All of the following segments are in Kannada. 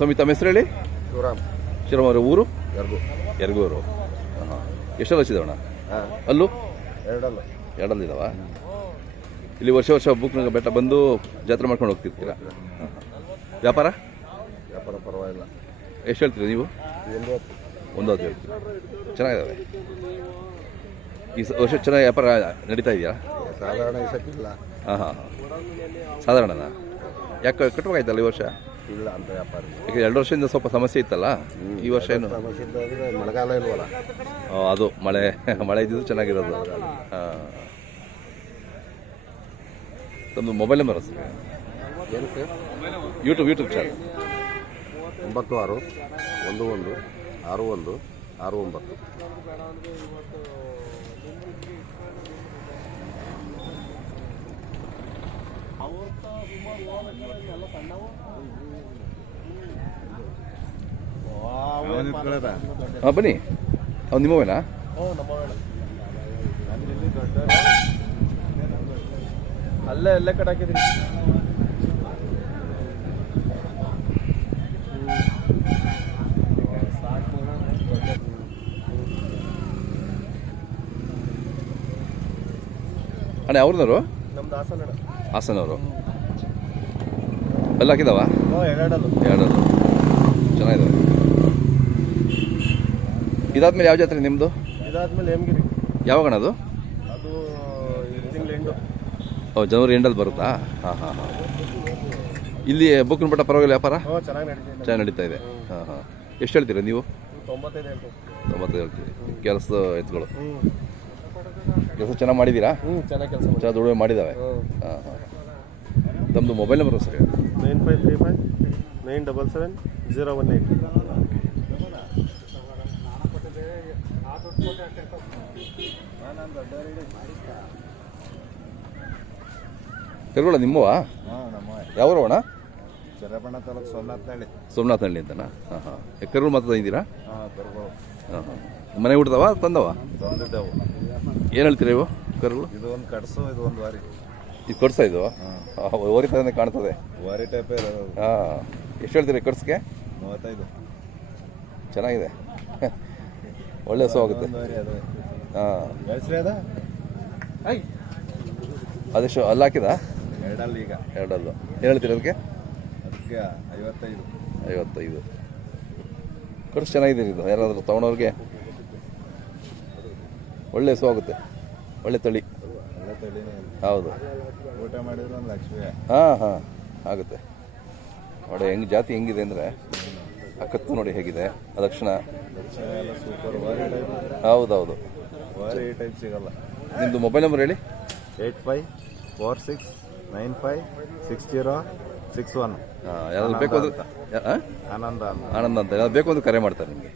ಸ್ವಾಮಿ ತಮ್ಮ ಹೆಸರು ಹೇಳಿ? ಶಿವರಾಮ್. ಶಿವರಾಮ್ ಅವರ ಊರು? ಎರಡು ಎರ್ಗೂರು. ಹಾಂ ಹಚ್ಚಿದವಣ ಹಾಂ. ಅಲ್ಲೂ? ಎರಡಲ್ಲ. ಎರಡಲ್ಲಿದ್ದಾವ ಇಲ್ಲಿ ವರ್ಷ ವರ್ಷ ಬುಕ್ನಾಗ ಬೆಟ್ಟ ಬಂದು ಜಾತ್ರೆ ಮಾಡ್ಕೊಂಡು ಹೋಗ್ತಿರ್ತೀರಾ? ಹಾಂ ವ್ಯಾಪಾರ? ವ್ಯಾಪಾರ ಪರವಾಗಿಲ್ಲ. ಎಷ್ಟು ಹೇಳ್ತೀರಿ ನೀವು? ಒಂದು ಹೊತ್ತು ಹೇಳ್ತೀರಿ? ಚೆನ್ನಾಗಿದ್ದಾವೆ ಈ ವರ್ಷ ಚೆನ್ನಾಗಿ ವ್ಯಾಪಾರ ನಡೀತಾ ಇದೆಯಾ? ಸಾಧಾರಣ ಹಾಂ ಹಾಂ ಹಾಂ ಸಾಧಾರಣನಾ? ಯಾಕೆ ಕಟ್ಟಬೇಕಾಯ್ತಲ್ಲ ಈ ವರ್ಷ? ಇಲ್ಲ ಅಂತ ವ್ಯಾಪಾರ ಈಗ ಎರಡು ವರ್ಷದಿಂದ ಸ್ವಲ್ಪ ಸಮಸ್ಯೆ ಇತ್ತಲ್ಲ? ಈ ವರ್ಷ ಏನು? ಸಮಸ್ಯೆ ಇದ್ದಾದ್ರೆ ಮಳೆಗಾಲ ಇಲ್ವಲ್ಲ? ಆ, ಅದು ಮಳೆ ಮಳೆ ಇದ್ದಿದ್ದು ಚೆನ್ನಾಗಿರೋದು. ಹಾಂ. ತಮ್ಮದು ಮೊಬೈಲ್ ನಂಬರ್ ಸರ್ ಏನಕ್ಕೆ? ಯೂಟ್ಯೂಬ್ ಯೂಟ್ಯೂಬ್ ಚಾನಲ್ ಒಂಬತ್ತು ಆರು ಒಂದು ಒಂದು ಆರು ಒಂದು ಆರು ಒಂಬತ್ತು. ಹಾಂ ಬನ್ನಿ. ಅವ್ನು ನಿಮ್ಮವೇನಾ? ಅಲ್ಲೇ ಅಲ್ಲೇ ಕಟ್ಟಾಕಿದ್ರಿ ಅಣ್ಣ ಅವ್ರದವರು ನಮ್ದು ಹಾಸನ ಹಾಸನವರು. ಎಲ್ಲ ಹಾಕಿದಾವ? ಓ ಎರಡಲ್ಲ. ಚೆನ್ನಾಗಿದ್ದಾವೆ ಇದಾದ್ಮೇಲೆ ಯಾವ ಜಾತ್ರೆ ನಿಮ್ಮದು ಇದಾದ್ಮೇಲೆ ಹೇಮಗಿರಿ. ಯಾವಾಗಣ ಅದು? ಅದು ಈ ತಿಂಗಳು ಎಂಟು ಓ ಜನವರಿ ಎಂಡಲ್ಲಿ ಬರುತ್ತಾ? ಹಾಂ ಹಾಂ ಹಾಂ. ಇಲ್ಲಿ ಬುಕ್ಕಿನ ಪಟ್ಟ ಪರವಾಗಿಲ್ಲ ವ್ಯಾಪಾರ? ಹ್ಞೂ ಚೆನ್ನಾಗಿ ನಡೀತಿದೆ ಚೆನ್ನಾಗಿ ನಡೀತಾ ಇದೆ. ಹಾಂ ಹಾಂ. ಎಷ್ಟು ಹೇಳ್ತೀರಾ ನೀವು? ತೊಂಬತ್ತೈದು ಹೇಳ್ತೀವಿ. ತೊಂಬತ್ತೈದು ಹೇಳ್ತೀರಿ. ಕೆಲಸ ಎತ್ತುಗಳು ಕೆಲಸ ಚೆನ್ನಾಗಿ ಮಾಡಿದ್ದೀರಾ ಹ್ಞೂ ಚೆನ್ನಾಗಿ ಕೆಲಸ ಚೆನ್ನಾಗಿ ದುಡಿಮೆ ಮಾಡಿದ್ದಾವೆ ಹಾಂ ಹಾಂ. ತಮ್ಮದು mobile number sir nine five three five nine double seven zero one eight ಕರುಗಳ ನಿಮ್ಮವಾ ಯಾವ ಅಣ್ಣ? ಚರಬಣ್ಣ ತಾಲೂಕು ಸೋಮನಾಥನಹಳ್ಳಿ ಸೋಮನಾಥನಹಳ್ಳಿ ಅಂತನಾ? ಹಾಂ ಹಾಂ. ಕರುಗಳು ಮಾತ್ರ ಇದ್ದೀರಾ ಹಾಂ ಹಾಂ ಮನೆ ಹುಡ್ದವ ತಂದವ ತಂದಿದ್ದೆವು. ಏನು ಹೇಳ್ತೀರಾ ಇವು ಕರುಗಳು ಇದು ಒಂದು ಕಡಸು ಇದು ಒಂದು ವಾರಿ. ಇದು ಕಡಸ ಇದು? ಓರಿ ಥರನೇ ಕಾಣ್ತದೆ. ವಾರಿ ಟೈಪೇ ಹಾಂ. ಎಷ್ಟು ಹೇಳ್ತೀರಿ ಕಡ್ಸ್ಗೆ? ಮೂವತ್ತೈದು. ಚೆನ್ನಾಗಿದೆ. ಒಳ್ಳೆ ಹಸು ಆಗುತ್ತೆ. ಹಾಂ. ಅದೆಷ್ಟು ಅಲ್ಲಿ ಹಾಕಿದ? ಎರಡಲ್ಲ ಈಗ. ಎರಡಲ್ಲು. ಏನು ಹೇಳ್ತೀರಿ ಅದಕ್ಕೆ? ಅದಕ್ಕೆ ಐವತ್ತೈದು. ಐವತ್ತೈದು. ಕಡ್ಸು ಚೆನ್ನಾಗಿದೆ ಇದು. ಯಾರಾದರೂ ತೊಗೊಂಡವ್ರಿಗೆ. ಒಳ್ಳೆ ಹಸು ಆಗುತ್ತೆ. ಒಳ್ಳೆ ತಳಿ. ಹೌದು. ಊಟ ಮಾಡಿದ್ರೆ ಒಂದು ಲಕ್ಷ್ಮಿ ಹಾಂ ಹಾಂ. ಆಗುತ್ತೆ. ನೋಡಿ ಹೆಂಗೆ ಜಾತಿ ಹೆಂಗಿದೆ ಅಂದರೆ ಆ ಕತ್ತು ನೋಡಿ ಹೇಗಿದೆ? ಆ ಹೌದೌದು. ವಾರಿ ಈ ಟೈಪ್ ಸಿಗಲ್ಲ ನಿಮ್ಮದು ಮೊಬೈಲ್ ನಂಬರ್ ಹೇಳಿ. Eight five four six nine five six zero six one. ಹಾಂ ಯಾರಾದ್ರು ಬೇಕು ಅಂದ್ರೆ ಆ? ಆನಂದ ಅಂತ. ಆನಂದ ಅಂತ. ಯಾರು ಬೇಕು ಅಂದ್ರೆ ಕರೆ ಮಾಡ್ತಾರೆ ನಿಮಗೆ.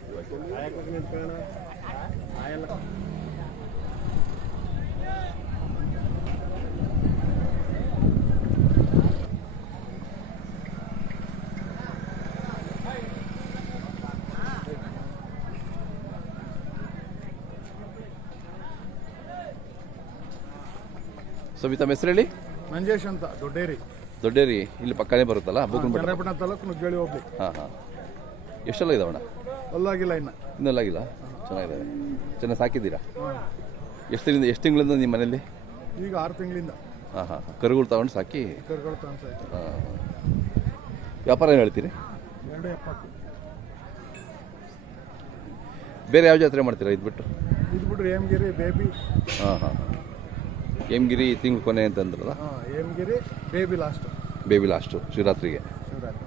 ಸವಿತಾ ತಮ್ಮ ಹೆಸರು ಹೇಳಿ ಮಂಜೇಶ್ ಅಂತ ದೊಡ್ಡೇರಿ. ದೊಡ್ಡೇರಿ ಇಲ್ಲಿ ಪಕ್ಕನೇ ಬರುತ್ತಲ್ಲ ಚನ್ನಪಟ್ಟಣ ತಾಲೂಕು ನುಗ್ಗೇಳಿ ಹೋಗ್ಲಿ ಹಾಂ ಹಾಂ. ಎಷ್ಟೆಲ್ಲ ಇದಾವಣ್ಣ ಅಲ್ಲಾಗಿಲ್ಲ ಇನ್ನ. ಇನ್ನೆಲ್ಲ ಆಗಿಲ್ಲ ಚೆನ್ನಾಗಿದ್ದಾವೆ ಚೆನ್ನಾಗಿ ಸಾಕಿದ್ದೀರಾ? ಎಷ್ಟು ತಿಂಗಳಿಂದ ಎಷ್ಟು ತಿಂಗಳಿಂದ ನಿಮ್ಮ ಮನೇಲಿ ಈಗ ಆರು ತಿಂಗಳಿಂದ. ಹಾಂ ಹಾಂ ಕರುಗಳು ತಗೊಂಡು ಸಾಕಿ? ಕರ್ಗಳು ತಗೊಂಡ್ ಹಾಂ ವ್ಯಾಪಾರ ಏನು ಹೇಳ್ತೀರಿ? ಎರಡು ಎಪ್ಪತ್ತು. ಬೇರೆ ಯಾವ ಜಾತ್ರೆ ಮಾಡ್ತೀರಾ ಇದು ಬಿಟ್ಟು ಇದು ಬಿಟ್ರೆ ಹೇಮಗಿರಿ ಬೇಬಿ. ಹಾಂ ಹಾಂ. ಹೇಮಗಿರಿ ತಿಂಗಳು ಕೊನೆ ಅಂತಂದ್ರಲ್ಲ? ಹಾಂ Hemagiri baby last baby last ಶಿವರಾತ್ರಿಗೆ. Shivaratri.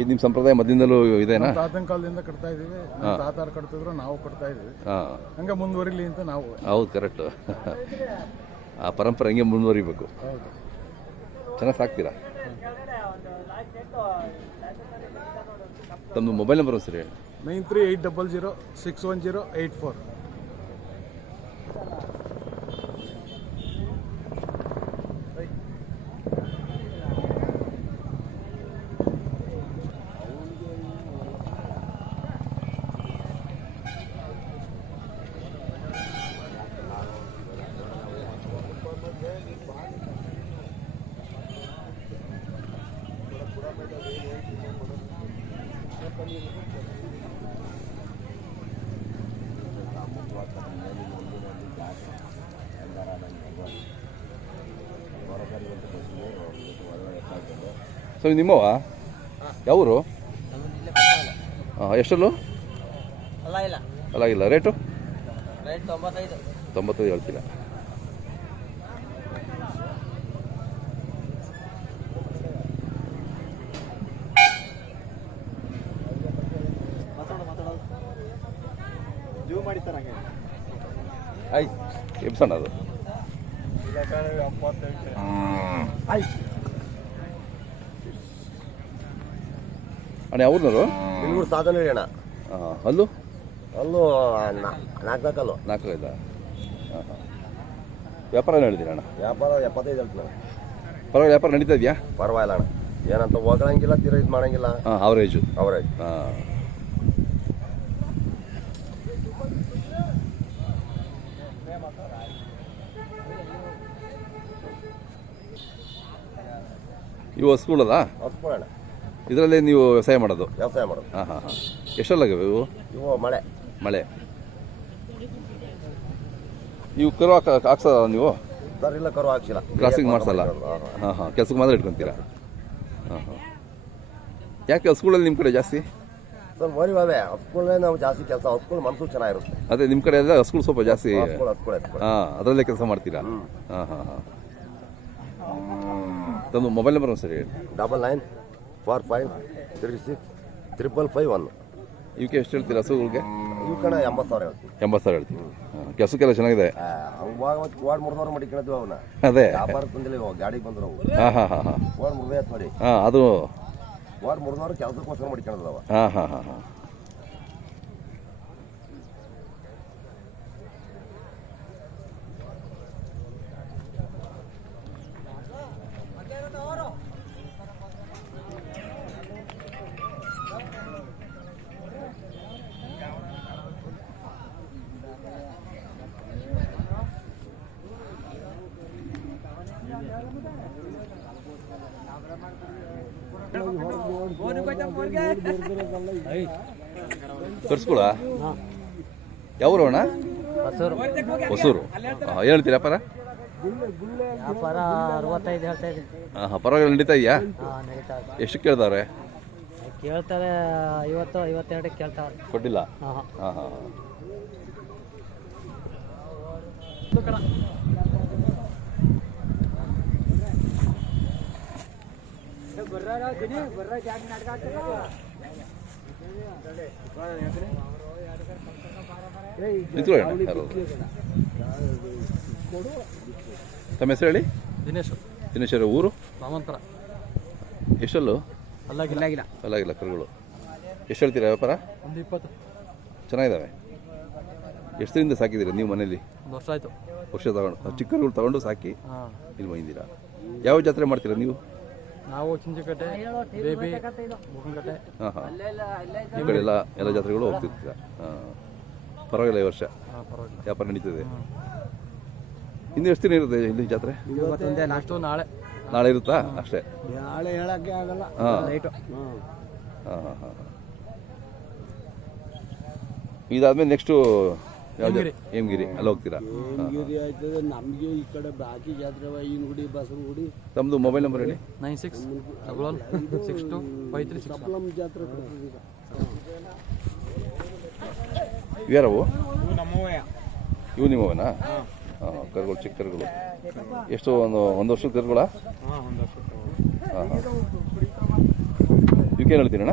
ಇದು ನಿಮ್ಮ ಸಂಪ್ರದಾಯ ಮೊದಲಿಂದಲೂ ಇದೇನಾ? ತಾತನ ಕಾಲದಿಂದ ಕಟ್ತಾ ಇದ್ದೀವಿ. ನಮ್ಮ ತಾತಾರು ಕಟ್ತಿದ್ರು ನಾವು ಕಟ್ತಾ ಇದ್ದೀವಿ. ಹಾಂ. ಹಂಗೆ ಮುಂದುವರಿಲಿ ಅಂತ ನಾವು. ಹೌದು ಕರೆಕ್ಟು. ಆ ಪರಂಪರೆ ಹಂಗೆ ಮುಂದುವರಿಬೇಕು. ಹೌದು. ಚೆನ್ನಾಗಿ ಸಾಕ್ತೀರಾ? ತಮ್ಮದು ಮೊಬೈಲ್ ನಂಬರ್ ಸರಿ ಹೇಳಿ. Nine three eight double zero six one zero eight four. Sir ನಿಮ್ಮವ ಯಾವೂರು? ಹಾಂ ಎಷ್ಟಲ್ಲೂ? ಅಲ್ಲ ಇಲ್ಲ ಅಲ್ಲ ಇಲ್ಲ ರೇಟು ರೇಟ್ ತೊಂಬತ್ತೈದು ಹೇಳ್ತೀರಾ ಆಯ್ತು ಎಬ್ಸಣ್ಣ ಅದು. ಅಣ್ಣ ಯಾವ್ರನ್ನವರು ನಿಮ್ಗೂ ಸಾಧನ ಹೇಳಿ ಅಣ್ಣ ಅಲ್ಲೂ? ಅಲ್ಲೂ ನಾಲ್ಕು ನಾಲ್ಕಲ್ಲು ನಾಲ್ಕು ಐದ ವ್ಯಾಪಾರ ಏನು ಅಣ್ಣ? ವ್ಯಾಪಾರ ಎಪ್ಪತ್ತೈದು ಹೇಳ್ತೀನಿ. ಪರವಾಗಿಲ್ಲ ವ್ಯಾಪಾರ ನಡೀತಾ ಇದೆಯಾ? ಪರವಾಗಿಲ್ಲ ಅಣ್ಣ. ಏನಂತ ಹೋಗಂಗಿಲ್ಲ ತೀರ ಇದು ಮಾಡಂಗಿಲ್ಲ. ಹಾಂ ಅವರೇಜು ಅವ್ರೇಜ್ ಹಾಂ. ಇವು ಹಸುಗಳಲ್ಲ ಹೊಸ್ಕೊಳ್ಳೋಣ. ಇದರಲ್ಲೇ ನೀವು ವ್ಯವಸಾಯ ಮಾಡೋದು? ವ್ಯವಸಾಯ ಮಾಡೋದು. ಹಾಂ ಹಾಂ. ಹಾಂ ಎಷ್ಟಲ್ಲಾಗವೆ ಇವು? ಇವು ಮಳೆ. ಮಳೆ. ಇವು ಕರು ಹಾಕ ಹಾಕ್ಸಲ್ಲ ನೀವು? ಸರ್ ಇಲ್ಲ ಕರು ಹಾಕ್ಸಿಲ್ಲ. ಕ್ರಾಸಿಂಗ್ ಮಾಡಿಸಲ್ಲ? ಹಾಂ, ಹಾಂ. ಕೆಲಸಕ್ಕೆ ಮಾತ್ರ ಇಟ್ಕೊತೀರಾ? ಹಾಂ ಹಾಂ. ಯಾಕೆ ಹಸುಗಳಲ್ಲಿ ನಿಮ್ಮ ಕಡೆ ಜಾಸ್ತಿ? ಸರ್ ಮರಿ ಬಾವೆ ಹಸ್ಕೊಳ್ಳೇ ನಾವು ಜಾಸ್ತಿ ಕೆಲಸ. ಹಸ್ಕೊಳ್ಳಿ ಮನಸ್ಸು ಚೆನ್ನಾಗಿರುತ್ತೆ. ಅದೇ ನಿಮ್ಮ ಕಡೆ ಎಲ್ಲ ಹಸ್ಕೊಳ್ಳಿ ಸ್ವಲ್ಪ ಜಾಸ್ತಿ ಹಾಂ ಅದರಲ್ಲೇ ಕೆಲಸ ಮಾಡ್ತೀರಾ? ಹಾಂ ಹಾಂ ಹಾಂ. ತಮ್ಮ ಮೊಬೈಲ್ ನಂಬರ್ ಸರಿ ಹೇಳಿ. Double nine four five three six triple five one ಇವಕ್ಕೆ ಎಷ್ಟು ಹೇಳ್ತೀರಾ ಹಸುಗಳಿಗೆ ಇವು ಕಣ ಎಂಬತ್ತು ಸಾವಿರ ಹೇಳ್ತೀವಿ. ಎಂಬತ್ತು ಸಾವಿರ ಹೇಳ್ತೀವಿ. ಕೆಲಸಕ್ಕೆಲ್ಲ ಚೆನ್ನಾಗಿದೆ? ಅವಾಗ ಮೂರು ಕೋಡ್ ಮುರಿದವ್ರು ಮಡಿಕೊಂಡಿದ್ವಿ ಅವನ್ನ. ಅದೇ. ವ್ಯಾಪಾರ ಬಂದಿಲ್ಲ ಇವಾಗ ಗಾಡಿಗೆ ಬಂದ್ರು ಅವು ಹಾಂ ಹಾಂ ಹಾಂ ಹಾಂ. ಕೋಡ್ ಮುರಿದೇ ನೋಡಿ. ಹಾಂ ಅದು ಕೋಡ್ ಮುರಿದವ್ರು ಕೆಲಸಕ್ಕೋಸ್ಕರ ಮಡಿಕೊಂಡಿದ್ವು ಅವ. ಹಾಂ ಹಾಂ ಹಾಂ ಹಾಂ. ತರಿಸ್ಕೊಳ ಯಾವ್ರು ಅಣ್ಣ ಹೊಸೂರು. ಹೇಳ್ತೀರಾ ಇದ್ದೀನಿ. ಹಾಂ ಪರವಾಗಿಲ್ಲ ನಡೀತಾ ಇದೆಯಾ? ಎಷ್ಟು ಕೇಳ್ತಾರೆ ಕೇಳ್ತಾರೆ ಐವತ್ತು ಐವತ್ತೆರಡಕ್ಕೆ ಕೇಳ್ತಾರೆ ಕೊಟ್ಟಿಲ್ಲ? ಹಾಂ ಹಾಂ ಹಾಂ ಹಾಂ ಹಾಂ ನಿಂತ್ಕೊಳ್ಳಿ ಅಣ್ಣ ಯಾರು ತಮ್ಮ ಹೆಸರು ಹೇಳಿ? ದಿನೇಶ್. ದಿನೇಶ್ ಅವರ ಊರು? ಮಾಮಂತರ. ಎಷ್ಟಲ್ಲು? ಅಲ್ಲಾಗಿಲ್ಲ. ಆಗಿಲ್ಲ ಅಲ್ಲಾಗಿಲ್ಲ ಕರುಗಳು. ಎಷ್ಟು ಹೇಳ್ತೀರಾ ವ್ಯಾಪಾರ? ಒಂದು ಇಪ್ಪತ್ತು. ಚೆನ್ನಾಗಿದ್ದಾವೆ. ಎಷ್ಟರಿಂದ ಸಾಕಿದ್ದೀರಾ ನೀವು ಮನೇಲಿ ಒಂದು ವರ್ಷ ಆಯಿತು. ವರ್ಷ ತಗೊಂಡು ಚಿಕ್ಕರುಗಳು ತಗೊಂಡು ಸಾಕಿ ನೀವು ಇಲ್ಲಿ ಬಂದಿದ್ದೀರಾ? ಯಾವ ಜಾತ್ರೆ ಮಾಡ್ತೀರಾ ನೀವು? ನಾವು ಚಿಂಚಕಟ್ಟೆ ಬೇಬಿ ಮುಖಂಕಟ್ಟೆ ಹಾಂ ಹಾಂ. ಈ ಕಡೆ ಎಲ್ಲ ಎಲ್ಲ ಜಾತ್ರೆಗಳು ಹೋಗ್ತಿರ್ತೀರಾ ಹಾಂ. ಪರವಾಗಿಲ್ಲ ಈ ವರ್ಷ. ವ್ಯಾಪಾರ ನಡೀತದೆ. ಇನ್ನು ಎಷ್ಟು ದಿನ ಇರುತ್ತೆ ಇಲ್ಲಿ ಜಾತ್ರೆ? ಲಾಸ್ಟು ನಾಳೆ. ನಾಳೆ ಇರುತ್ತಾ? ಅಷ್ಟೇ. ನಾಳೆ ಹೇಳಕ್ಕೆ ಆಗಲ್ಲ. ಹಾಂ. ನೈಟು ಹಾಂ ಹಾಂ ಹಾಂ. ಇದಾದ್ಮೇಲೆ ನೆಕ್ಸ್ಟು ಯಾವ್ದು? ಹೇಮಗಿರಿ. ಅಲ್ಲಿ ಹೋಗ್ತೀರಾ? ಹಾಂ ಗಿರಿ ಆಯ್ತದೆ. ನಮಗೆ ಈ ಕಡೆ ಬಾಕಿ ಜಾತ್ರೆ ಗುಡಿ ಬಸವನಗುಡಿ ತಮ್ಮದು ಮೊಬೈಲ್ ನಂಬರ್ ಹೇಳಿ. Nine six double one six two five three six ನಮ್ಮ ಜಾತ್ರೆ ಯಾರವು ಇವು ನಿಮ್ಮವನಾ ಹಾಂ. ಕರುಗಳು ಚಿಕ್ಕ ಕರುಗಳು. ಎಷ್ಟು ಒಂದು ಒಂದು ವರ್ಷದ ಕರುಗಳ? ಹಾಂ ಹಾಂ ಇವಕ್ಕೇನು ಹೇಳ್ತೀರಣ್ಣ?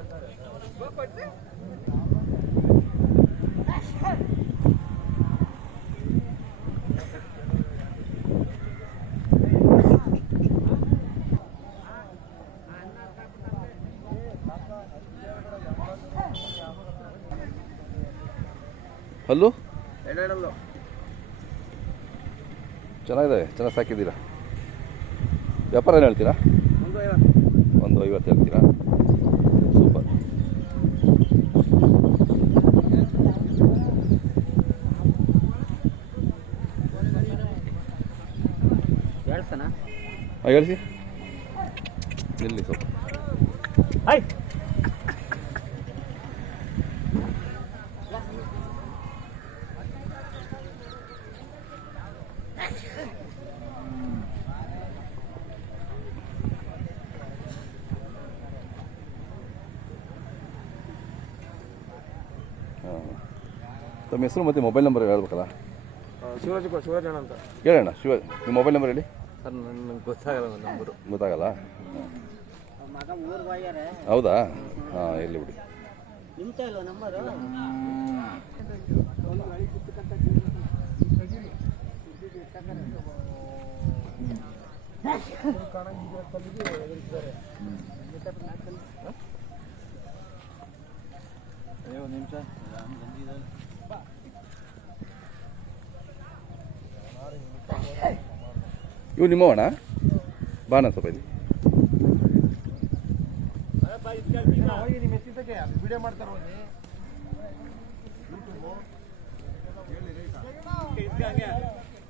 ಚೆನ್ನಾಗಿದೆ ಚೆನ್ನಾಗಿ ಸಾಕಿದ್ದೀರಾ ವ್ಯಾಪಾರ ಏನು ಹೇಳ್ತೀರಾ? ಒಂದು ಐವತ್ತು ಹೇಳ್ತೀರಾ? ಸೂಪರ್. ಹೇಳ್ತಾನ ಹಾಂ ಇಲ್ಲಿ ಸ್ವಲ್ಪ. ಸ್ವಲ್ಪ ತಮ್ಮ ಹೆಸರು ಮತ್ತು ಮೊಬೈಲ್ ನಂಬರ್ ಹೇಳ್ಬೇಕಲ್ಲ? ಶಿವರಾಜ್ ಶಿವರಾಜ್ ಅಣ್ಣ ಅಂತ. ಹೇಳೋಣ ಶಿವ ನಿಮ್ಮ ಮೊಬೈಲ್ ನಂಬರ್ ಹೇಳಿ. ಸರ್ ನನಗೆ ಗೊತ್ತಾಗಲ್ಲ ನಂಬರ್. ಗೊತ್ತಾಗಲ್ಲ? ಹೌದಾ? ಹಾಂ ಇಲ್ಲಿ ಬಿಡಿ. ಇವು ನಿಮ್ಮವಣ ಬಾಣ ಸ್ವಲ್ಪ ಹೋಗಿ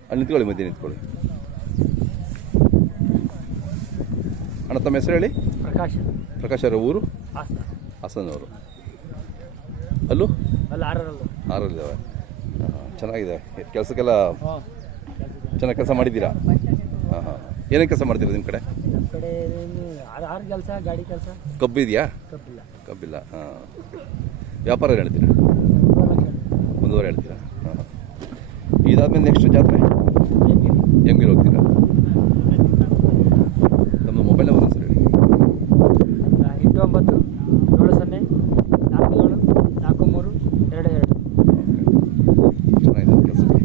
ಅಲ್ಲಿ ನಿಂತ್ಕೊಳ್ಳಿ ಮಧ್ಯೆ ನಿಂತ್ಕೊಳ್ಳಿ. ಅಣ್ಣ ತಮ್ಮ ಹೆಸರು ಹೇಳಿ? ಪ್ರಕಾಶ್ ಪ್ರಕಾಶ್ ಅವರ ಊರು? ಹಾಸನ್. ಅವರು ಅಲ್ಲೂ? ಆರಲ್ಲಿದ್ದಾವೆ ಚೆನ್ನಾಗಿದೆ. ಕೆಲಸಕ್ಕೆಲ್ಲ ಚೆನ್ನಾಗಿ ಕೆಲಸ ಮಾಡಿದ್ದೀರಾ? ಏನೇನು ಕೆಲಸ ಮಾಡ್ತೀರಾ ನಿಮ್ಮ ಕಡೆ? ನಮ್ಮ ಕಡೆ ಆರು ಕೆಲಸ ಗಾಡಿ ಕೆಲಸ? ಕಬ್ಬಿದೆಯಾ? ಕಬ್ಬಿಲ್ಲ. ಕಬ್ಬಿಲ್ಲ ಹಾಂ. ವ್ಯಾಪಾರ ಹೇಳ್ತೀರಾ? ಒಂದೂವರೆ ಹೇಳ್ತೀರಾ? ಹಾಂ. ಇದಾದ್ಮೇಲೆ ನೆಕ್ಸ್ಟ್ ಜಾತ್ರೆ? ಎಮ್ಗಿರ್ ಹೋಗ್ತೀರಾ? ತಮ್ಮ ಮೊಬೈಲ್ ನಂಬರ್ ಹೆಸರು ಹೇಳಿ ಎಂಟು ಒಂಬತ್ತು ಏಳು ಸೊನ್ನೆ ನಾಲ್ಕು ಏಳು ನಾಲ್ಕು ಮೂರು ಎರಡು ಎರಡು ಚೆನ್ನಾಗಿದೆ ಕೆಲಸಕ್ಕೆ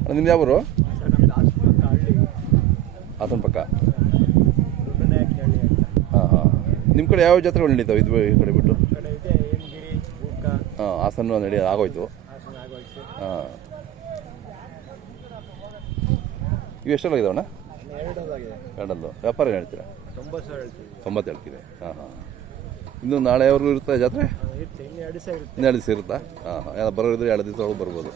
ಅಣ್ಣ, ನಿಮ್ದು ಯಾವ ಊರು ಹಾಸನ ಪಕ್ಕ. ಹಾಂ ಹಾಂ. ನಿಮ್ಮ ಕಡೆ ಯಾವ ಜಾತ್ರೆಗಳು ನಡೀತಾವೆ ಇದು ಈ ಕಡೆ ಬಿಟ್ಟು? ಹಾಂ, ಹಾಸನ ನಡಿ ಆಗೋಯ್ತು. ಹಾಂ. ಇವು ಎರಡದಾಗಿದೆ ಎರಡಲ್ಲು. ವ್ಯಾಪಾರ ಏನು ಹೇಳ್ತೀರಾ? ತೊಂಬತ್ತು ಹೇಳ್ತೀವಿ. ಹಾಂ ಹಾಂ. ಇನ್ನು ನಾಳೆವರೆಗೂ ಇರುತ್ತೆ ಜಾತ್ರೆ? ಇನ್ನೆರಡು ದಿವಸ ಇರುತ್ತಾ. ಹಾಂ ಹಾಂ. ಬರೋರಿದ್ರೆ ಎರಡು ದಿವಸ ಒಳಗೆ ಬರ್ಬೋದು.